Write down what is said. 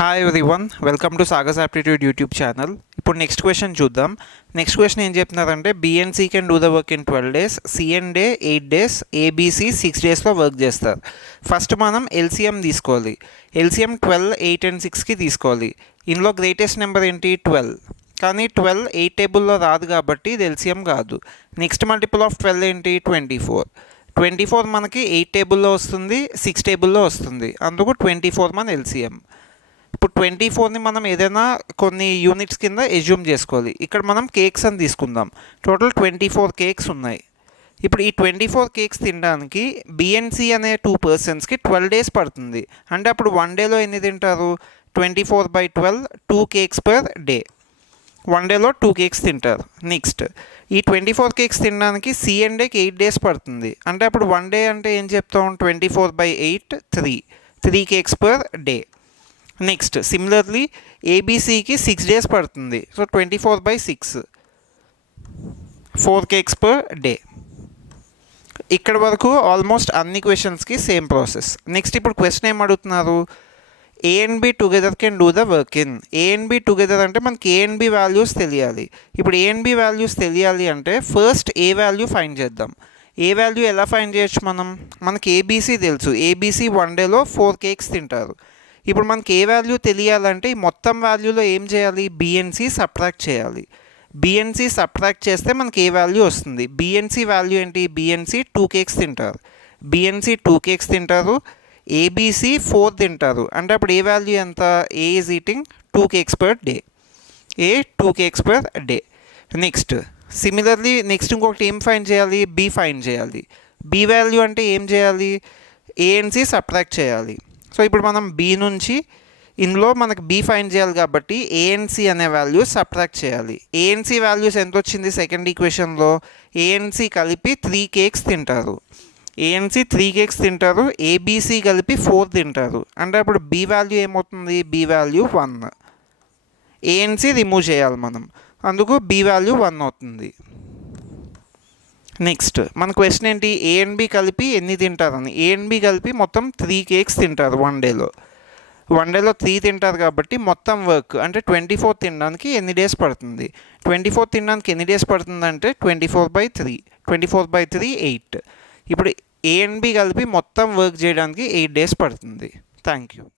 Hi everyone, welcome to Sagar's aptitude YouTube channel. ఇప్పుడు next question చూద్దాం. Next question ఏం చెప్తున్నారంటే B and C can do the work in 12 days, C and D 8 days, ABC 6 daysలో work చేస్తారు. First మనం LCM తీసుకోవాలి. ఎల్సిఎం 12, 8 and 6కి తీసుకోవాలి. ఇందులో గ్రేటెస్ట్ నెంబర్ ఏంటి? 12. కానీ 12 8 టేబుల్లో రాదు కాబట్టి ఇది ఎల్సిఎం కాదు. నెక్స్ట్ మల్టిపుల్ ఆఫ్ 12 ఏంటి? 24. 24 మనకి 8 టేబుల్లో వస్తుంది, 6 టేబుల్లో వస్తుంది, అందుకు 24 మన ఎల్సిఎం. ఇప్పుడు 24ని మనం ఏదైనా కొన్ని యూనిట్స్ కింద ఎజ్యూమ్ చేసుకోవాలి. ఇక్కడ మనం కేక్స్ అని తీసుకుందాం. టోటల్ 24 కేక్స్ ఉన్నాయి. ఇప్పుడు ఈ 24 కేక్స్ తినడానికి బిఎన్సి అనే 2 personsకి 12 days పడుతుంది. అంటే అప్పుడు 1 dayలో ఎన్ని తింటారు? 24/12, 2 cakes per day. 1 dayలో 2 cakes తింటారు. నెక్స్ట్ ఈ 24 కేక్స్ తినడానికి సిఎన్డేకి 8 days పడుతుంది. అంటే అప్పుడు 1 day అంటే ఏం చెప్తాం? 24/8, 3 cakes per day. Next similarly ఏబీసీకి 6 days పడుతుంది. So 24/6, 4 cakes per day. ఇక్కడ వరకు ఆల్మోస్ట్ అన్ని క్వశ్చన్స్కి సేమ్ ప్రాసెస్. నెక్స్ట్ ఇప్పుడు క్వశ్చన్ ఏం అడుగుతున్నారు? A and B together can do the work in. A and B together అంటే మనకి ఏ అండ్ బి వాల్యూస్ తెలియాలి. ఇప్పుడు ఏ అండ్ బి వాల్యూస్ తెలియాలి అంటే ఫస్ట్ ఏ వాల్యూ ఫైండ్ చేద్దాం. ఏ వాల్యూ ఎలా ఫైండ్ చేయొచ్చు? మనకి ఏబీసీ తెలుసు. ఏబీసీ 1 dayలో 4 cakes తింటారు. ఇప్పుడు మనకి ఏ వాల్యూ తెలియాలంటే ఈ మొత్తం వాల్యూలో ఏం చేయాలి? బిఎన్సి సబ్ట్రాక్ట్ చేయాలి. బిఎన్సి సబ్ట్రాక్ట్ చేస్తే మనకి ఏ వాల్యూ వస్తుంది? బిఎన్సి వాల్యూ ఏంటి? బిఎన్సి 2 cakes తింటారు. బిఎన్సి 2 cakes తింటారు. ఏబీసీ 4 తింటారు. అంటే అప్పుడు ఏ వాల్యూ ఎంత? A is eating 2 cakes per day. A 2 cakes per day. Next similarly next ఇంకొకటి ఏం ఫైండ్ చేయాలి? బి ఫైండ్ చేయాలి. బి వాల్యూ అంటే ఏం చేయాలి? ఏఎన్సి సబ్ట్రాక్ట్ చేయాలి. సో ఇప్పుడు మనం బి నుంచి ఇందులో మనకు బి ఫైండ్ చేయాలి కాబట్టి ఏఎన్సి అనే వాల్యూ సబ్ట్రాక్ట్ చేయాలి. ఏఎన్సి వాల్యూస్ ఎంత వచ్చింది సెకండ్ ఈక్వేషన్లో? ఏఎన్సి కలిపి 3 cakes తింటారు. ఏఎన్సి 3 cakes తింటారు. ఏబీసీ కలిపి 4 తింటారు. అంటే అప్పుడు బి వాల్యూ ఏమవుతుంది? B value 1. ఏఎన్సి రిమూవ్ చేయాలి మనం, అందుకు బి వాల్యూ 1 అవుతుంది. నెక్స్ట్ మన క్వశ్చన్ ఏంటి? ఏ అండ్ బి కలిపి ఎన్ని తింటారని. ఏ అండ్ బి కలిపి మొత్తం 3 cakes తింటారు 1 dayలో. 1 dayలో 3 తింటారు కాబట్టి మొత్తం వర్క్ అంటే 24 తినడానికి ఎన్ని డేస్ పడుతుంది? 24 తినడానికి ఎన్ని డేస్ పడుతుంది అంటే 24/3. 24/3 8. ఇప్పుడు ఏ అండ్ బి కలిపి మొత్తం వర్క్ చేయడానికి 8 days పడుతుంది. Thank you.